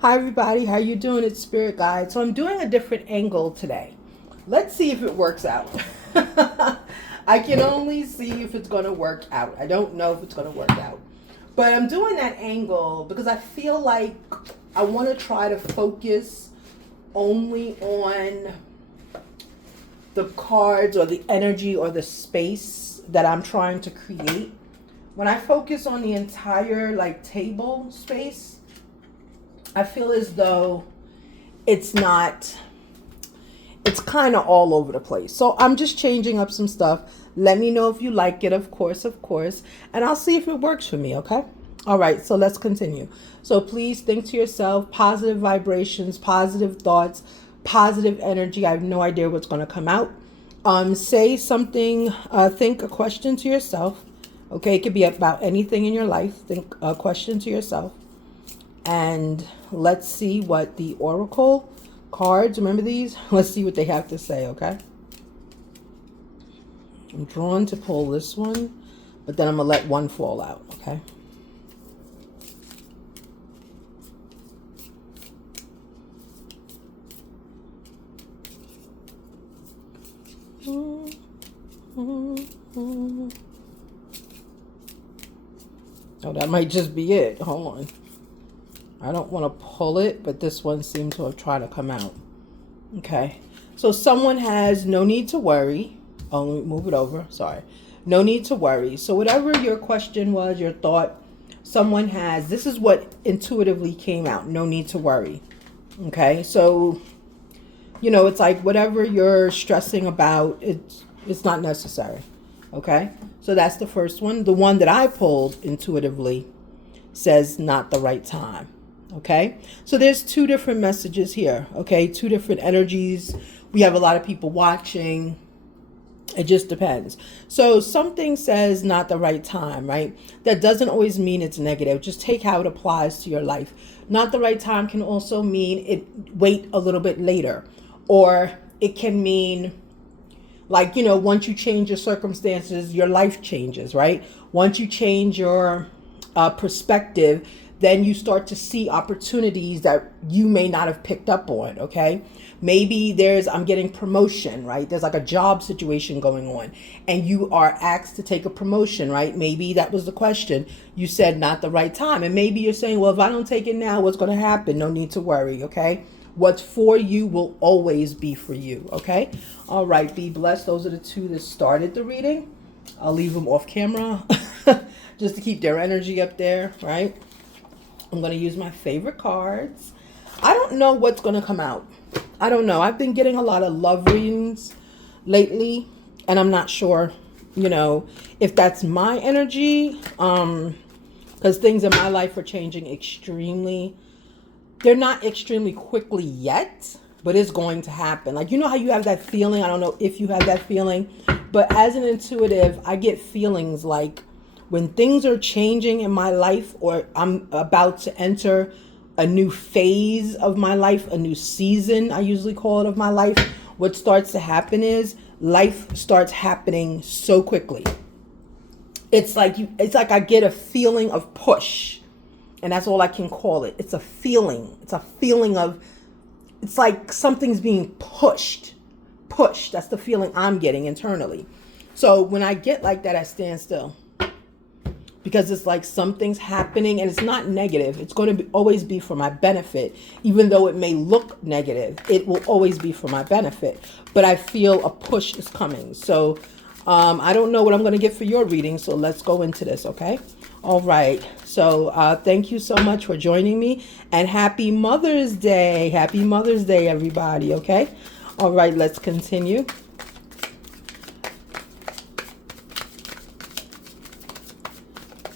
Hi everybody, how you doing? It's Spirit Guide. So I'm doing a different angle today. Let's see if it works out. I can only see if it's going to work out. I don't know if it's going to work out. But I'm doing that angle because I feel like I want to try to focus only on the cards or the energy or the space that I'm trying to create. When I focus on the entire table space, I feel as though it's not, it's kind of all over the place. So I'm just changing up some stuff. Let me know if you like it, of course, and I'll see if it works for me, okay? All right, so let's continue. So please think to yourself positive vibrations, positive thoughts, positive energy. I have no idea what's going to come out. Say something, think a question to yourself. Okay, it could be about anything in your life. Think a question to yourself. And let's see what the Oracle cards, remember these? Let's see what they have to say, okay? I'm drawn to pull this one, but then I'm going to let one fall out, okay? Oh, that might just be it. Hold on. I don't want to pull it, but this one seemed to have tried to come out. Okay. So someone has no need to worry. Oh, let me move it over. Sorry. No need to worry. So whatever your question was, your thought, someone has, this is what intuitively came out. No need to worry. Okay. So, it's like whatever you're stressing about, it's not necessary. Okay. So that's the first one. The one that I pulled intuitively says not the right time. Okay, so there's two different messages here. Okay, two different energies. We have a lot of people watching. It just depends. So something says not the right time, right? That doesn't always mean it's negative. Just take how it applies to your life. Not the right time can also mean wait a little bit later, or it can mean once you change your circumstances, your life changes, right? Once you change your perspective, then you start to see opportunities that you may not have picked up on, okay? Maybe I'm getting promotion, right? There's like a job situation going on and you are asked to take a promotion, right? Maybe that was the question. You said not the right time. And maybe you're saying, well, if I don't take it now, what's going to happen? No need to worry, okay? What's for you will always be for you, okay? All right, be blessed. Those are the two that started the reading. I'll leave them off camera just to keep their energy up there, right? I'm going to use my favorite cards. I don't know what's going to come out. I don't know. I've been getting a lot of love readings lately, and I'm not sure, if that's my energy, because things in my life are changing extremely. They're not extremely quickly yet, but it's going to happen. Like, how you have that feeling? I don't know if you have that feeling, but as an intuitive, I get feelings like when things are changing in my life or I'm about to enter a new phase of my life, a new season, I usually call it, of my life, what starts to happen is life starts happening so quickly. It's like I get a feeling of push. And that's all I can call it. It's a feeling. It's a feeling of, it's like something's being pushed. Pushed. That's the feeling I'm getting internally. So when I get like that, I stand still. Because it's like something's happening and it's not negative. It's going to always be for my benefit. Even though it may look negative, it will always be for my benefit. But I feel a push is coming. So I don't know what I'm going to get for your reading. So let's go into this, okay? All right. So thank you so much for joining me. And happy Mother's Day. Happy Mother's Day, everybody, okay? All right, let's continue.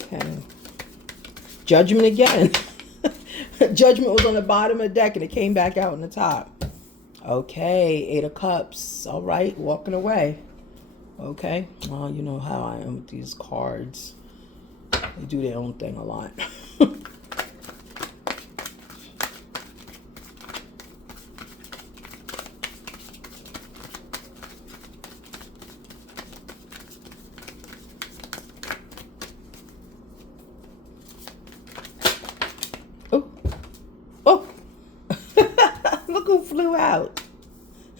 Okay. Judgment again. Judgment was on the bottom of the deck and it came back out on the top. Okay, 8 of Cups. All right, walking away. Okay, well, you know how I am with these cards. They do their own thing a lot. Oh, oh, who flew out.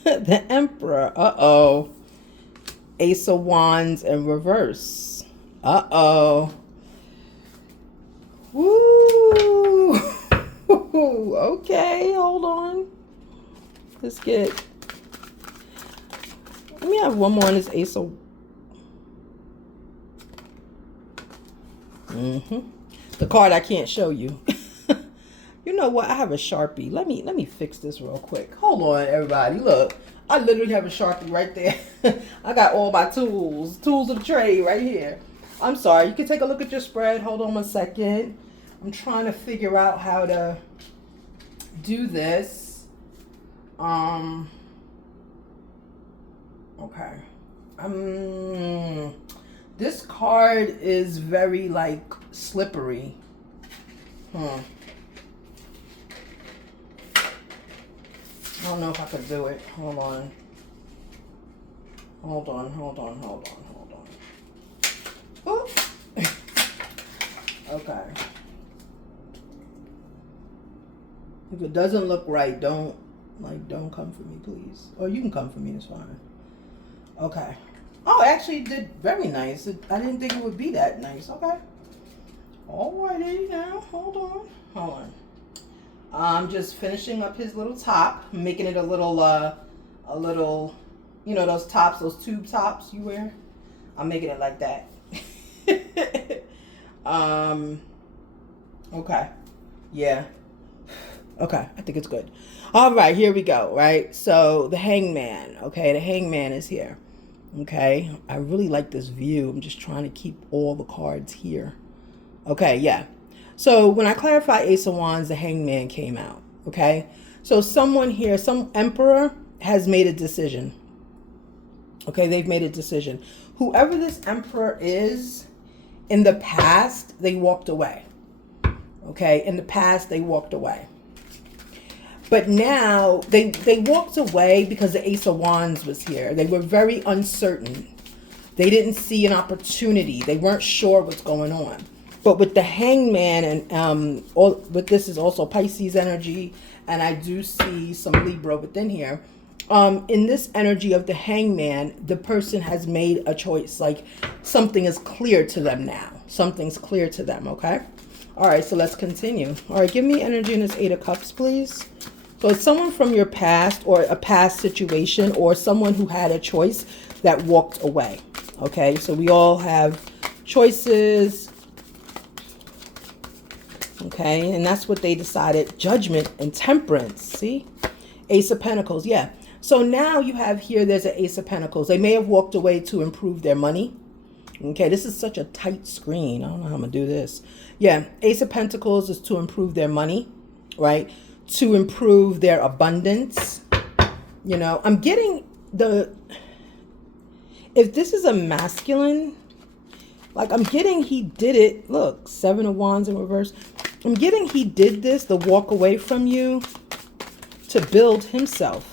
The Emperor. Uh-oh. Ace of Wands in reverse. Uh-oh. Woo. Okay, hold on. Let's get... Let me have one more on this Ace of... The card I can't show you. You know what? I have a Sharpie. Let me fix this real quick. Hold on, everybody. Look, I literally have a Sharpie right there. I got all my tools of the trade right here. I'm sorry. You can take a look at your spread. Hold on 1 second. I'm trying to figure out how to do this. Okay. This card is very like slippery. I don't know if I could do it. Hold on. Ooh. Okay. If it doesn't look right, don't come for me, please. Or you can come for me, it's fine. Okay. Oh, actually it did very nice. I didn't think it would be that nice. Okay. Alrighty now. Hold on. I'm just finishing up his little top, making it a little, you know, those tops, those tube tops you wear. I'm making it like that. Okay. Yeah. Okay, I think it's good. All right, here we go, right? So the Hangman, okay? The Hangman is here, okay? I really like this view. I'm just trying to keep all the cards here. Okay, yeah. So when I clarify Ace of Wands, the Hangman came out, okay? So someone here, some Emperor has made a decision. Okay, they've made a decision. Whoever this Emperor is, in the past, they walked away. Okay, in the past, they walked away. But now, they walked away because the Ace of Wands was here. They were very uncertain. They didn't see an opportunity. They weren't sure what's going on. But with the Hangman, and but this is also Pisces energy, and I do see some Libra within here. In this energy of the Hangman, the person has made a choice. Like something is clear to them now. Something's clear to them, okay? All right, so let's continue. All right, give me energy in this Eight of Cups, please. So it's someone from your past or a past situation or someone who had a choice that walked away, okay? So we all have choices, okay? And that's what they decided. Judgment and Temperance, see? Ace of Pentacles, yeah. So now you have here, there's an Ace of Pentacles. They may have walked away to improve their money. Okay, this is such a tight screen. I don't know how I'm going to do this. Yeah, Ace of Pentacles is to improve their money, right? To improve their abundance. You know, I'm getting if this is a masculine, like I'm getting he did it. Look, Seven of Wands in reverse. I'm getting he did this, the walk away from you, to build himself.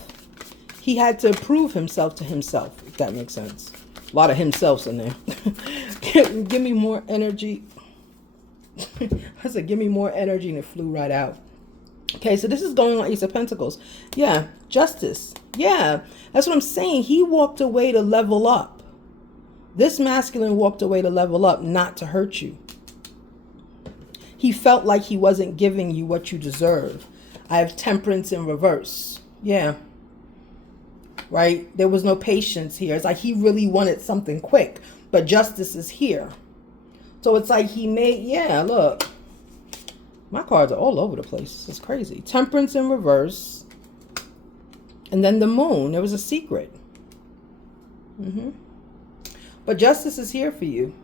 He had to prove himself to himself, if that makes sense. A lot of himselfs in there. Give me more energy. I said, give me more energy, and it flew right out. Okay, so this is going on Ace of Pentacles. Yeah, Justice. Yeah, that's what I'm saying. He walked away to level up. This masculine walked away to level up, not to hurt you. He felt like he wasn't giving you what you deserve. I have Temperance in reverse. Yeah. Right? There was no patience here. It's like he really wanted something quick, but Justice is here. So it's like he made, yeah, look. My cards are all over the place. It's crazy. Temperance in reverse. And then the Moon. There was a secret. But Justice is here for you.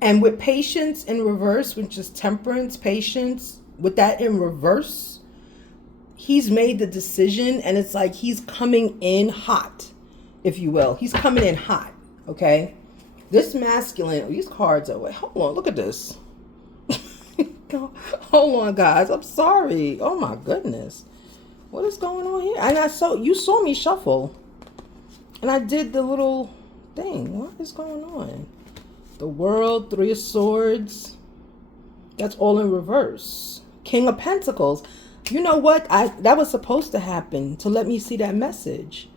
And with Patience in reverse, which is Temperance, Patience, with that in reverse, he's made the decision, and it's like he's coming in hot, if you will. He's coming in hot, okay? This masculine, these cards are, wait, hold on, look at this. Hold on, guys. I'm sorry. Oh, my goodness. What is going on here? And you saw me shuffle, and I did the little thing. What is going on? The World, Three of Swords. That's all in reverse. King of Pentacles. You know what? That was supposed to happen to let me see that message.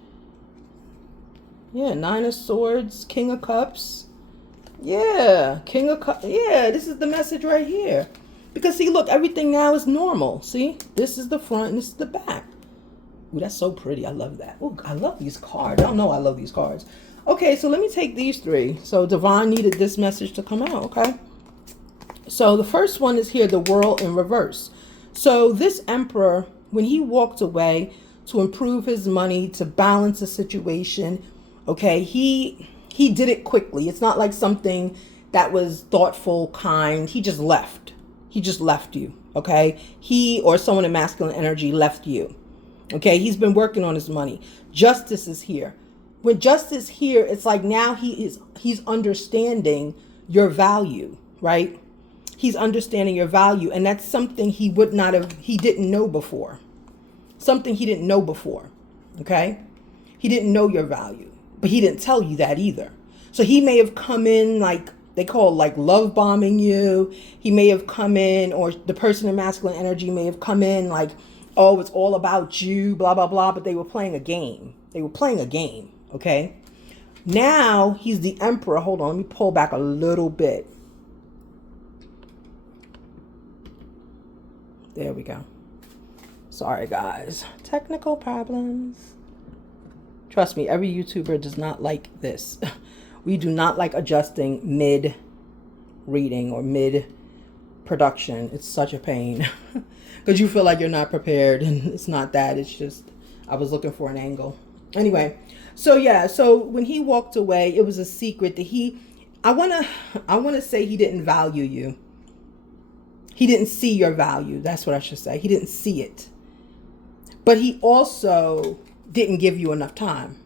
Yeah, Nine of Swords, King of Cups. Yeah, King of Cups. Yeah, this is the message right here. Because see, look, everything now is normal. See, this is the front and this is the back. Ooh, that's so pretty. I love that. Ooh, I love these cards. I don't know I love these cards. Okay, so let me take these three. So Divine needed this message to come out, okay? So the first one is here, the World in reverse. So this emperor, when he walked away to improve his money, to balance the situation, okay, he did it quickly. It's not like something that was thoughtful, kind. He just left. He just left you, okay? He or someone in masculine energy left you. Okay, he's been working on his money. Justice is here. When justice here, it's like now he's understanding your value, right? He's understanding your value, and that's something he didn't know before. Something he didn't know before. Okay? He didn't know your value, but he didn't tell you that either. So he may have come in like they call like love bombing you. He may have come in, or the person in masculine energy may have come in like, oh, it's all about you, blah, blah, blah. But they were playing a game. They were playing a game, okay? Now he's the emperor. Hold on, let me pull back a little bit. There we go. Sorry, guys. Technical problems. Trust me, every YouTuber does not like this. We do not like adjusting mid-reading or mid-production. It's such a pain. Because you feel like you're not prepared, and it's not that. It's just, I was looking for an angle. Anyway, so yeah, so when he walked away, it was a secret that I want to say he didn't value you. He didn't see your value. That's what I should say. He didn't see it. But he also didn't give you enough time.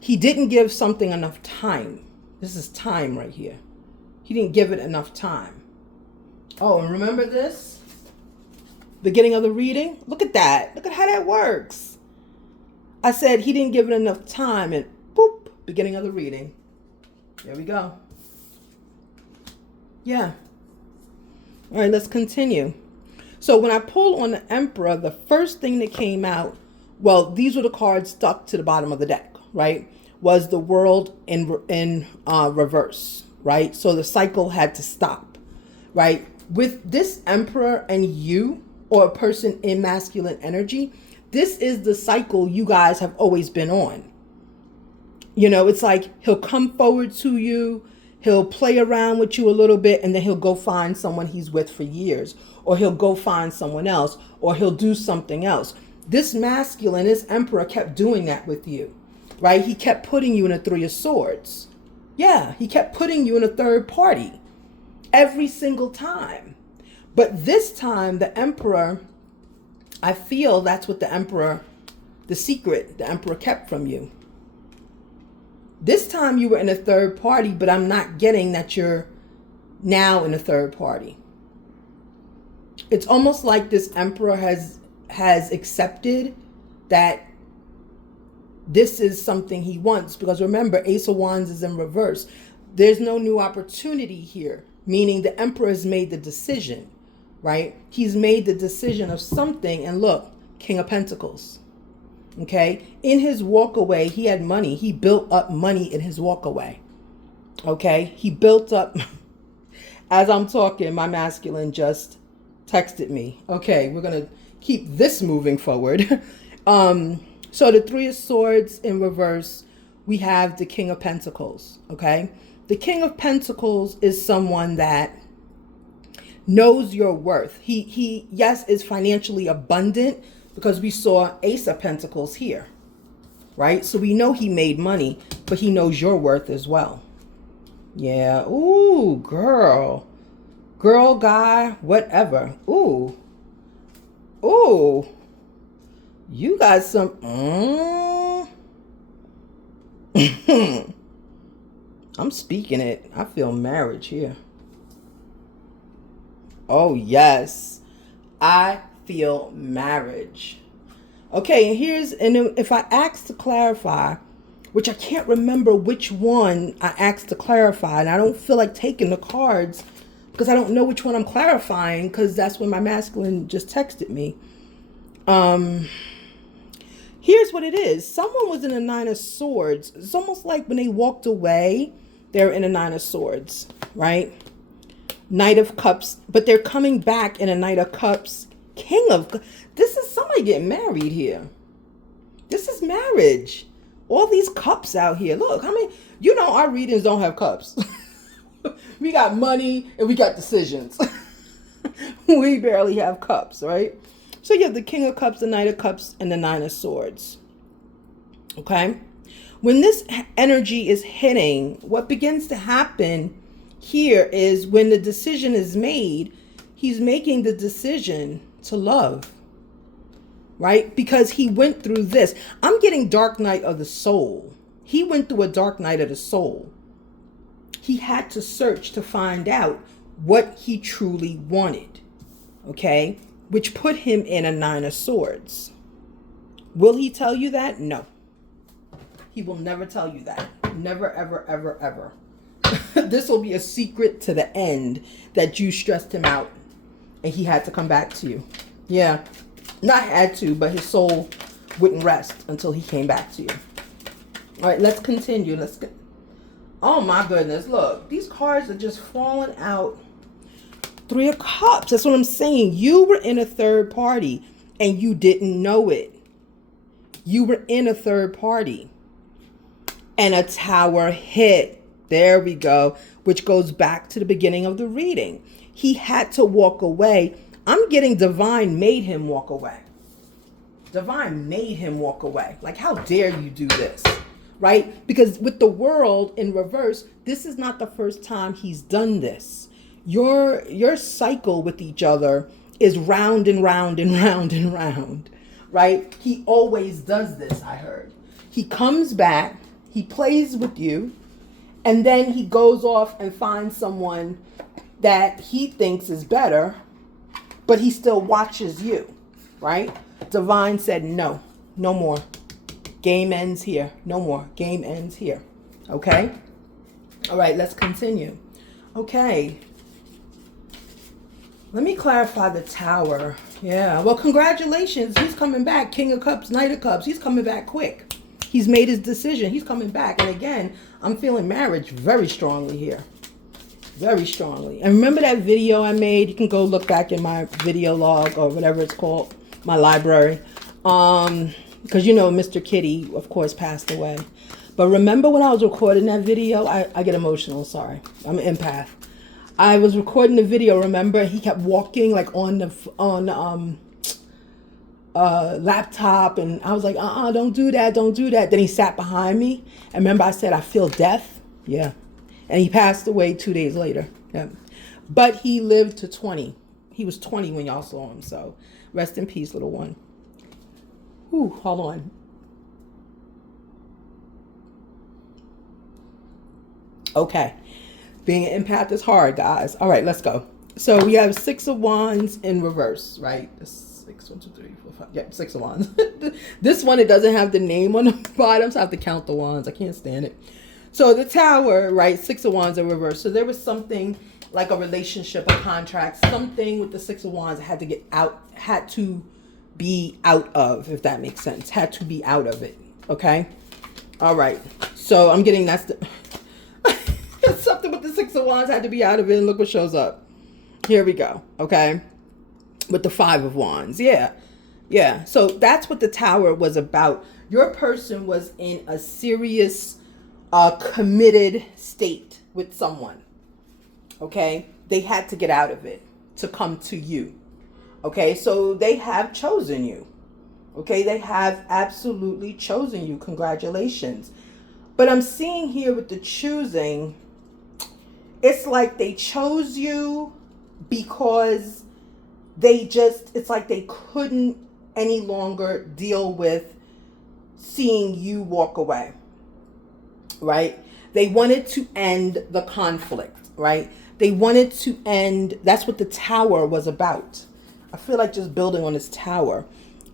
He didn't give something enough time. This is time right here. He didn't give it enough time. Oh, and remember this? Beginning of the reading? Look at that. Look at how that works. I said he didn't give it enough time, and boop, beginning of the reading. There we go. Yeah. All right, let's continue. So when I pulled on the Emperor, the first thing that came out, well, these were the cards stuck to the bottom of the deck, right? Was the World in reverse, right? So the cycle had to stop, right? With this Emperor and you, or a person in masculine energy, this is the cycle you guys have always been on. You know, it's like he'll come forward to you, he'll play around with you a little bit, and then he'll go find someone he's with for years, or he'll go find someone else, or he'll do something else. This masculine, this Emperor kept doing that with you, right? He kept putting you in a Three of Swords. Yeah, he kept putting you in a third party every single time. But this time, the Emperor, I feel that's what the Emperor, the secret the Emperor kept from you. This time you were in a third party, but I'm not getting that you're now in a third party. It's almost like this Emperor has accepted that this is something he wants. Because remember, Ace of Wands is in reverse. There's no new opportunity here, meaning the Emperor has made the decision, right? He's made the decision of something. And look, King of Pentacles. Okay, in his walk away, he had money. He built up money in his walk away. Okay, he built up. As I'm talking, my masculine just texted me. Okay, we're gonna keep this moving forward. So the Three of Swords in reverse, we have the King of Pentacles. Okay, the King of Pentacles is someone that knows your worth. He yes, is financially abundant, because we saw Ace of Pentacles here, right? So we know he made money, but he knows your worth as well. Yeah. Ooh, girl. Girl, guy, whatever. Ooh. Ooh. You got some... I'm speaking it. I feel marriage here. Oh, yes. I feel marriage. Okay, and if I ask to clarify, which I can't remember which one I asked to clarify, and I don't feel like taking the cards because I don't know which one I'm clarifying, because that's when my masculine just texted me. Here's what it is. Someone was in a Nine of Swords. It's almost like when they walked away, they're in a Nine of Swords, right? Knight of Cups, but they're coming back in a Knight of Cups. King of, this is somebody getting married here. This is marriage. All these cups out here. Look, how many, our readings don't have cups. We got money and we got decisions. We barely have cups, right? So you have the King of Cups, the Knight of Cups, and the Nine of Swords. Okay? When this energy is hitting, what begins to happen here is when the decision is made, he's making the decision to love. Right? Because he went through this. I'm getting dark night of the soul. He went through a dark night of the soul. He had to search to find out what he truly wanted. Okay? Which put him in a Nine of Swords. Will he tell you that? No. He will never tell you that. Never, ever, ever, ever. This will be a secret to the end, that you stressed him out and he had to come back to you. Yeah. Not had to, but his soul wouldn't rest until he came back to you. All right, let's continue. Let's get. Oh my goodness. Look, these cards are just falling out. Three of Cups. That's what I'm saying. You were in a third party and you didn't know it. You were in a third party. And a Tower hit. There we go. Which goes back to the beginning of the reading. He had to walk away. I'm getting divine made him walk away. Divine made him walk away. Like, how dare you do this? Right? Because with the World in reverse, this is not the first time he's done this. Your cycle with each other is round and round and round and round, right? He always does this, I heard. He comes back, he plays with you, and then he goes off and finds someone that he thinks is better, but he still watches you, right? Divine said, no more. Game ends here. No more. Game ends here. Okay? All right, let's continue. Okay. Let me clarify the Tower. Yeah. Well, congratulations. He's coming back. King of Cups, Knight of Cups. He's coming back quick. He's made his decision. He's coming back. And again, I'm feeling marriage very strongly here. Very strongly. And remember that video I made? You can go look back in my video log or whatever it's called, my library. Because Mr. Kitty, of course, passed away. But remember when I was recording that video? I get emotional, sorry. I'm an empath. I was recording the video, remember? He kept walking like on the laptop, and I was like, don't do that, don't do that. Then he sat behind me. And remember I said, I feel death? Yeah. And he passed away 2 days later. Yeah. But he lived to 20. He was 20 when y'all saw him. So rest in peace, little one. Ooh, hold on. Okay. Being an empath is hard, guys. All right, let's go. So we have Six of Wands in reverse, right? 6, 1, 2, 3, 4, 5. Yep, Six of Wands. This one, it doesn't have the name on the bottom, so I have to count the wands. I can't stand it. So the Tower, right? Six of Wands in reverse. So there was something like a relationship, a contract, something with the Six of Wands had to get out, had to be out of, if that makes sense. Had to be out of it. Okay? All right. So I'm getting that's the something with the Six of Wands had to be out of it, and look what shows up. Here we go. Okay? With the Five of Wands. Yeah. Yeah. So that's what the Tower was about. Your person was in a serious committed state with someone. Okay? They had to get out of it to come to you. Okay? So they have chosen you. Okay? They have absolutely chosen you. Congratulations. But I'm seeing here with the choosing, it's like they chose you because it's like they couldn't any longer deal with seeing you walk away. Right? They wanted to end the conflict, right? They wanted to end, that's what the Tower was about. I feel like just building on this Tower.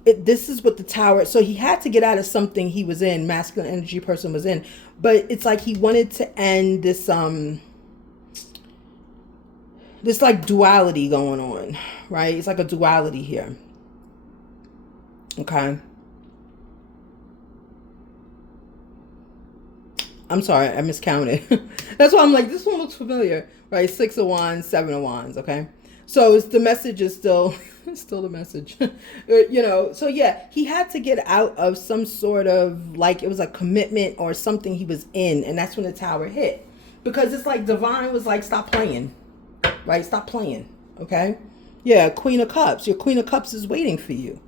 This is what the Tower, so he had to get out of something he was in, masculine energy person was in, but it's like he wanted to end this, this like duality going on, right? It's like a duality here. Okay. I'm sorry, I miscounted. That's why I'm like, this one looks familiar, right? 6 of Wands, 7 of Wands, okay? So it's, the message is still, still the message, you know? So yeah, he had to get out of some sort of, like, it was a commitment or something he was in, and that's when the Tower hit. Because it's like Divine was like, stop playing, right? Stop playing, okay? Yeah, Queen of Cups. Your Queen of Cups is waiting for you,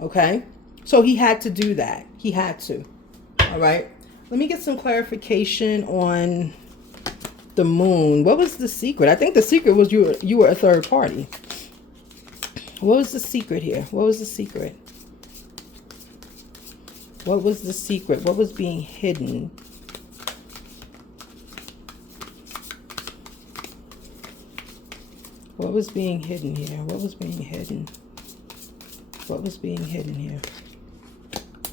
okay? So he had to do that. He had to, all right? Let me get some clarification on the Moon. What was the secret? I think the secret was you were a third party. What was the secret here? What was the secret? What was the secret? What was being hidden? What was being hidden here? What was being hidden? What was being hidden here?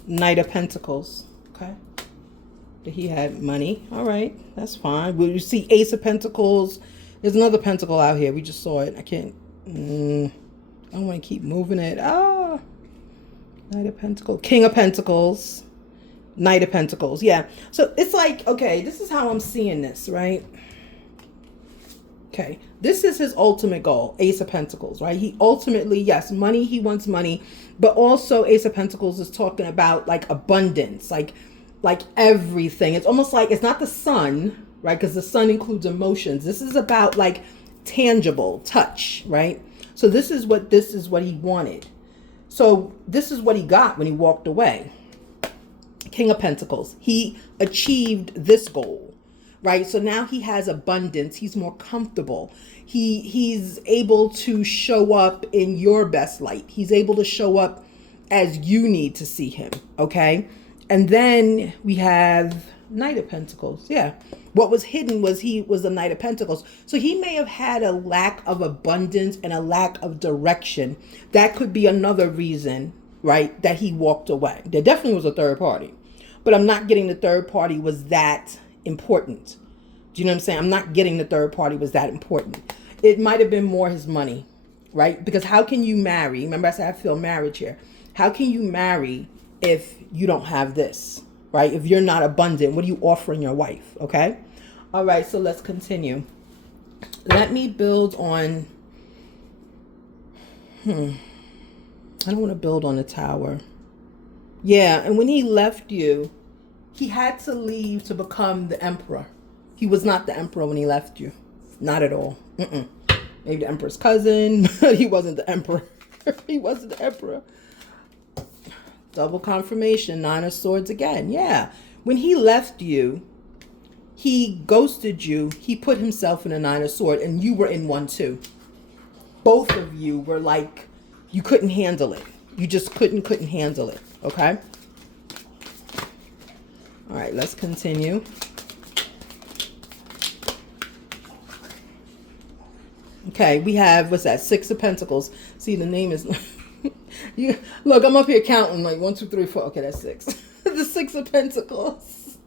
Knight of Pentacles. Okay. He had money. All right, that's fine. Will you see Ace of Pentacles? There's another pentacle out here. We just saw it. I can't. I don't want to keep moving it. Ah, Knight of Pentacles, King of Pentacles, Knight of Pentacles. Yeah. So it's like, okay, this is how I'm seeing this, right? Okay, this is his ultimate goal, Ace of Pentacles, right? He ultimately, yes, money. He wants money, but also Ace of Pentacles is talking about like abundance, like everything. It's almost like, it's not the sun, right? Because the sun includes emotions. This is about like tangible touch, right? So this is what he wanted. So this is what he got when he walked away. King of Pentacles. He achieved this goal, right? So now he has abundance. He's more comfortable. He's able to show up in your best light. He's able to show up as you need to see him, okay? And then we have Knight of Pentacles. Yeah. What was hidden was he was the Knight of Pentacles. So he may have had a lack of abundance and a lack of direction. That could be another reason, right, that he walked away. There definitely was a third party. But I'm not getting the third party was that important. Do you know what I'm saying? I'm not getting the third party was that important. It might have been more his money, right? Because how can you marry? Remember I said I feel marriage here. How can you marry if you don't have this, right? If you're not abundant, what are you offering your wife? Okay. All right. So let's continue. Let me build on, I don't want to build on the Tower. Yeah. And when he left you, he had to leave to become the Emperor. He was not the Emperor when he left you. Not at all. Maybe the Emperor's cousin, but he wasn't the Emperor. He wasn't the Emperor. Double confirmation, 9 of Swords again. Yeah. When he left you, he ghosted you. He put himself in a 9 of Swords, and you were in one too. Both of you were like, you couldn't handle it. You just couldn't handle it. Okay. All right, let's continue. Okay, we have, what's that? 6 of Pentacles. See, the name is... You, look, I'm up here counting like 1, 2, 3, 4. Okay, that's 6. The 6 of Pentacles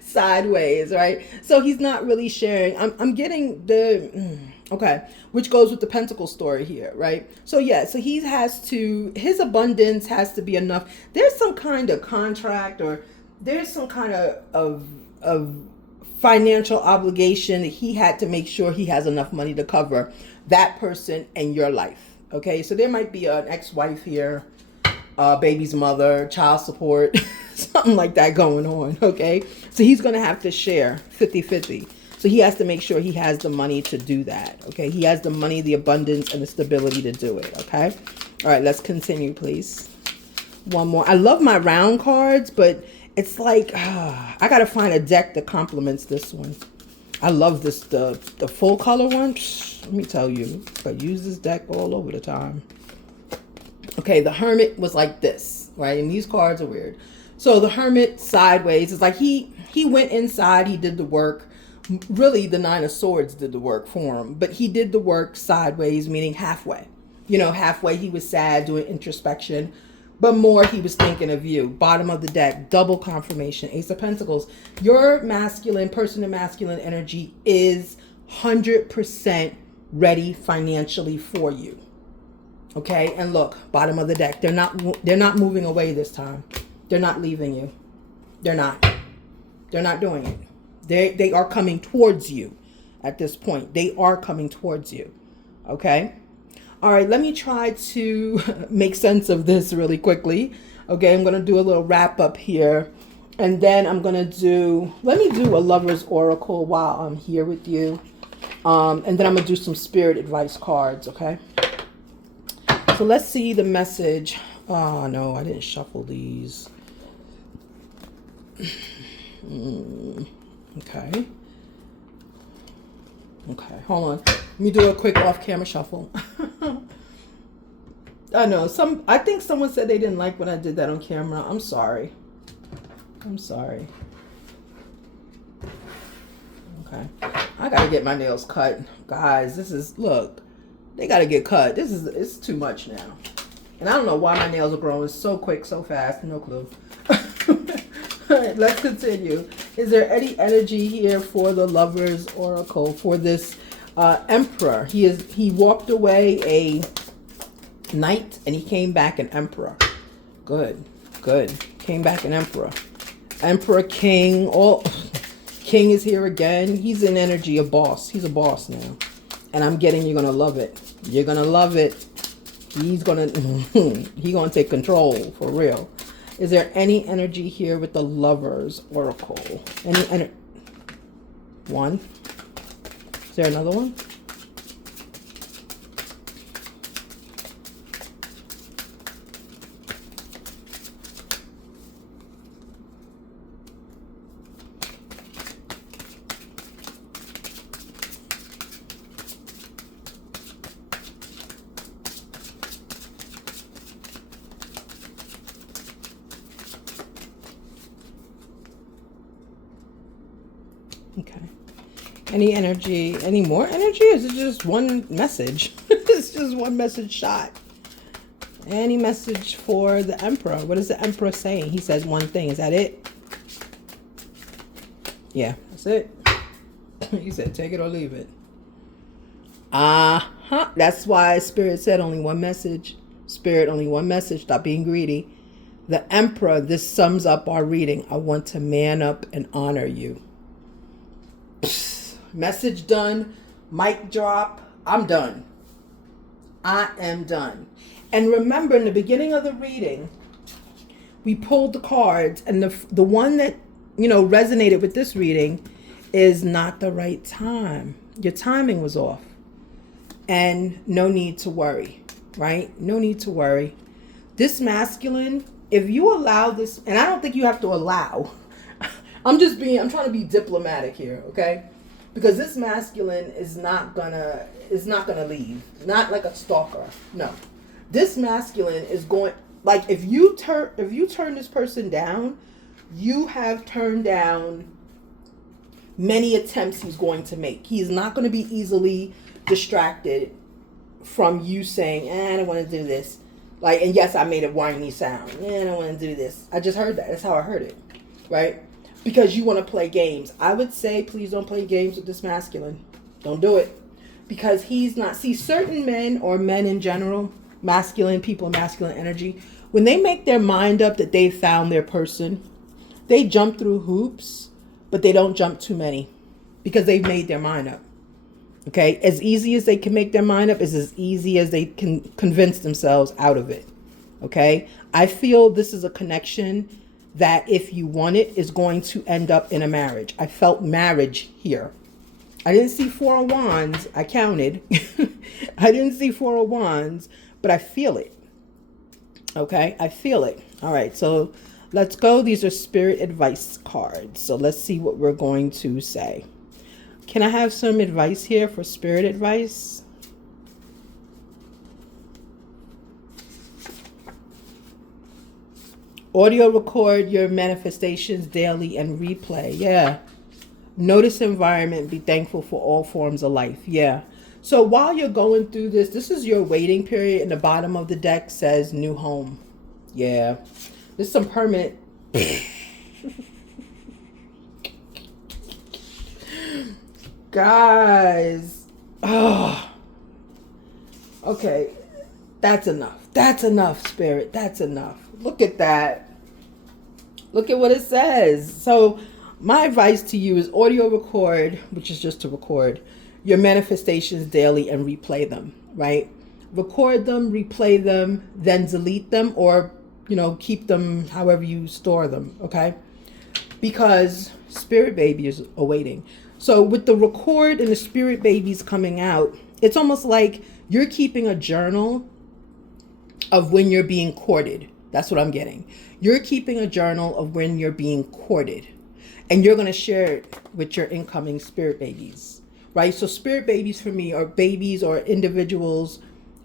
sideways, right? So he's not really sharing. I'm getting the okay, which goes with the Pentacle story here, right? So yeah, so he has to, his abundance has to be enough. There's some kind of contract or there's some kind of financial obligation that he had to make sure he has enough money to cover that person and your life. Okay, so there might be an ex-wife here, baby's mother, child support, something like that going on, okay? So he's going to have to share 50-50. So he has to make sure he has the money to do that, okay? He has the money, the abundance, and the stability to do it, okay? All right, let's continue, please. One more. I love my round cards, but it's like, I got to find a deck that complements this one. I love this, the full color one. Let me tell you, I use this deck all over the time. Okay, the Hermit was like this, right? And these cards are weird. So the Hermit sideways is like he went inside, he did the work. Really, the 9 of Swords did the work for him, but he did the work sideways, meaning halfway. You know, halfway he was sad, doing introspection, but more he was thinking of you. Bottom of the deck, double confirmation, Ace of Pentacles. Your masculine, person to masculine energy is 100% ready financially for you. Okay, and look, bottom of the deck. They're not moving away this time. They're not leaving you. They're not. They're not doing it. They are coming towards you at this point. They are coming towards you. Okay? All right, let me try to make sense of this really quickly. Okay, I'm going to do a little wrap up here. And then I'm going to let me do a lover's oracle while I'm here with you. And then I'm going to do some spirit advice cards, okay? So let's see the message. Oh, no, I didn't shuffle these. Okay. Okay, hold on. Let me do a quick off-camera shuffle. I know I think someone said they didn't like when I did that on camera. I'm sorry. I'm sorry. Okay. I gotta get my nails cut. Guys, look, they gotta get cut. It's too much now. And I don't know why my nails are growing so quick, so fast. No clue. All right, let's continue. Is there any energy here for the Lover's Oracle for this Emperor? He walked away a knight and he came back an Emperor. Good. Came back an Emperor. Emperor, King. King is here again. He's in energy, a boss. He's a boss now. And I'm getting you're gonna love it. You're gonna love it. He's gonna take control for real. Is there any energy here with the Lover's Oracle? One? Is there another one? Okay. Any energy, any more energy? Or is it just one message? It's just one message shot. Any message for the Emperor? What is the Emperor saying? He says one thing. Is that it? Yeah, that's it. He said take it or leave it. That's why Spirit said only one message. Spirit, only one message. Stop being greedy. The Emperor, this sums up our reading. I want to man up and honor you. Message done. Mic drop. I'm done. I am done. And remember, in the beginning of the reading, we pulled the cards, and the one that resonated with this reading is not the right time. Your timing was off, and no need to worry. Right? No need to worry. This masculine, if you allow this, and I don't think you have to allow. I'm trying to be diplomatic here, okay? Because this masculine is not gonna leave. Not like a stalker. No. This masculine is going, like, if you turn this person down, you have turned down many attempts he's going to make. He's not going to be easily distracted from you saying, I don't want to do this. Like, and yes, I made a whiny sound. I don't want to do this. I just heard that. That's how I heard it. Right? Because you want to play games. I would say, please don't play games with this masculine. Don't do it. Because he's not. See, certain men, or men in general, masculine people, masculine energy, when they make their mind up that they've found their person, they jump through hoops, but they don't jump too many. Because they've made their mind up. Okay? As easy as they can make their mind up is as easy as they can convince themselves out of it. Okay? I feel this is a connection that, if you want it, is going to end up in a marriage. I felt marriage here. I didn't see Four of Wands. I counted. I didn't see Four of Wands, but I feel it. Okay? I feel it. All right, so let's go. These are spirit advice cards. So let's see what we're going to say. Can I have some advice here for spirit advice? Audio record your manifestations daily and replay. Yeah. Notice environment. Be thankful for all forms of life. Yeah. So while you're going through this, this is your waiting period. And the bottom of the deck says new home. Yeah. There's some permanent. Guys. Oh, Okay, that's enough. That's enough, Spirit. That's enough. Look at that. Look at what it says. So my advice to you is audio record, which is just to record your manifestations daily and replay them, right? Record them, replay them, then delete them, or, keep them however you store them, okay? Because spirit baby is awaiting. So with the record and the spirit babies coming out, it's almost like you're keeping a journal of when you're being courted. That's what I'm getting. You're keeping a journal of when you're being courted. And you're going to share it with your incoming spirit babies, right? So spirit babies for me are babies or individuals,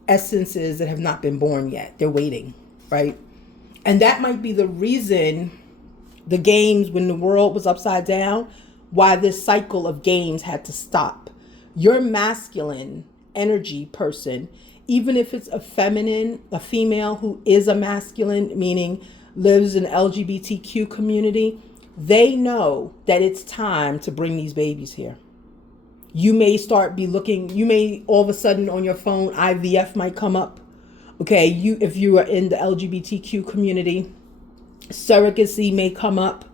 essences that have not been born yet. They're waiting, right? And that might be the reason the games, when the world was upside down, why this cycle of games had to stop. Your masculine energy person, even if it's a female who is a masculine, meaning lives in LGBTQ community, they know that it's time to bring these babies here. You may you may all of a sudden on your phone, IVF might come up. Okay, if you are in the LGBTQ community, surrogacy may come up.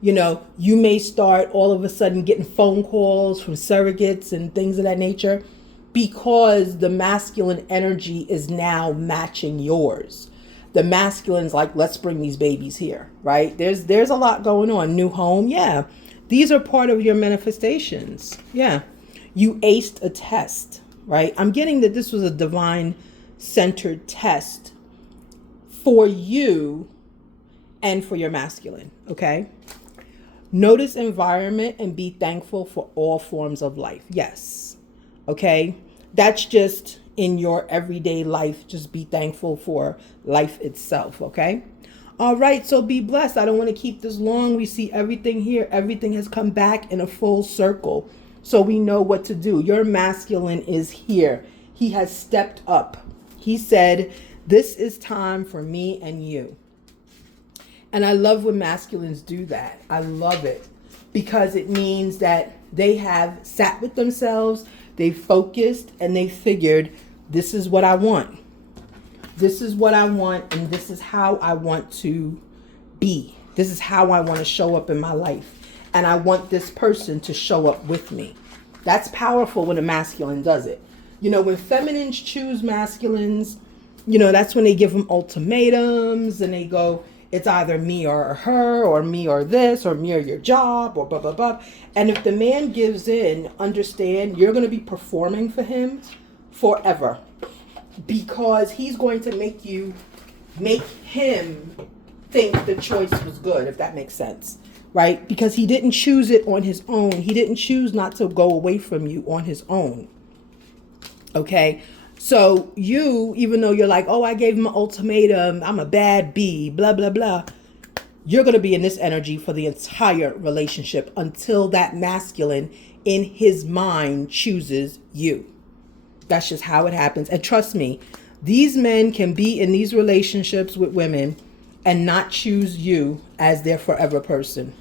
You may start all of a sudden getting phone calls from surrogates and things of that nature, because the masculine energy is now matching yours. The masculine's like, let's bring these babies here, right? There's a lot going on. New home, yeah. These are part of your manifestations. Yeah. You aced a test, right? I'm getting that this was a divine centered test for you and for your masculine, okay? Notice environment and be thankful for all forms of life. Yes. Okay. That's just in your everyday life. Just be thankful for life itself. Okay. All right. So be blessed. I don't want to keep this long. We see everything here. Everything has come back in a full circle. So we know what to do. Your masculine is here. He has stepped up. He said, this is time for me and you. And I love when masculines do that. I love it because it means that they have sat with themselves, they focused, and they figured, this is what I want. This is what I want, and this is how I want to be. This is how I want to show up in my life. And I want this person to show up with me. That's powerful when a masculine does it. When feminines choose masculines, that's when they give them ultimatums and they go, it's either me or her, or me or this, or me or your job, or blah, blah, blah. And if the man gives in, understand you're going to be performing for him forever, because he's going to make him think the choice was good, if that makes sense, right? Because he didn't choose it on his own. He didn't choose not to go away from you on his own. Okay? So you, even though you're like, oh, I gave him an ultimatum, I'm a bad bee, blah, blah, blah. You're going to be in this energy for the entire relationship until that masculine in his mind chooses you. That's just how it happens. And trust me, these men can be in these relationships with women and not choose you as their forever person.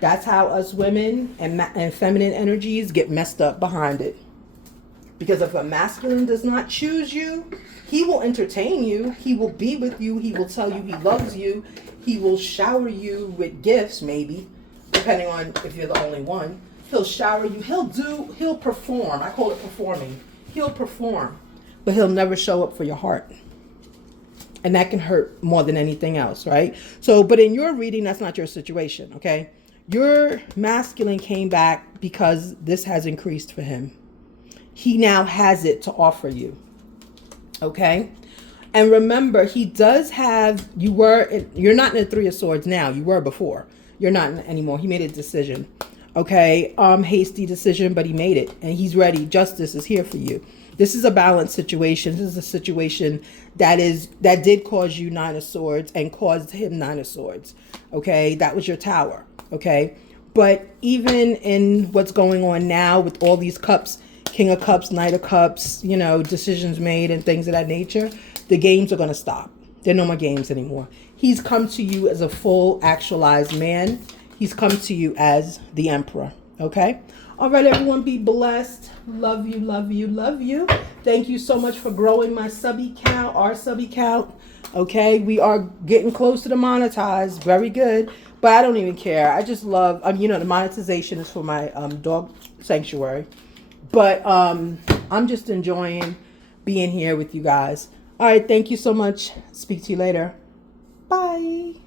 That's how us women and feminine energies get messed up behind it. Because if a masculine does not choose you, he will entertain you. He will be with you. He will tell you he loves you. He will shower you with gifts, maybe, depending on if you're the only one. He'll shower you. He'll perform. I call it performing. He'll perform, but he'll never show up for your heart. And that can hurt more than anything else, right? So, but in your reading, that's not your situation, okay? Your masculine came back because this has increased for him. He now has it to offer you. Okay? And remember, he does have, you're not in the Three of Swords now. You were before. You're not anymore. He made a decision. Okay? Hasty decision, but he made it. And he's ready. Justice is here for you. This is a balanced situation. This is a situation that did cause you Nine of Swords and caused him Nine of Swords. Okay? That was your tower. Okay? But even in what's going on now with all these cups, King of Cups, Knight of Cups, decisions made and things of that nature, the games are going to stop. There are no more games anymore. He's come to you as a full actualized man. He's come to you as the emperor. Okay. All right, everyone, be blessed. Love you, love you, love you. Thank you so much for growing my subby count, our subby count. Okay, we are getting close to the monetize. Very good. But I don't even care. I just love, the monetization is for my dog sanctuary. But I'm just enjoying being here with you guys. All right, thank you so much. Speak to you later. Bye.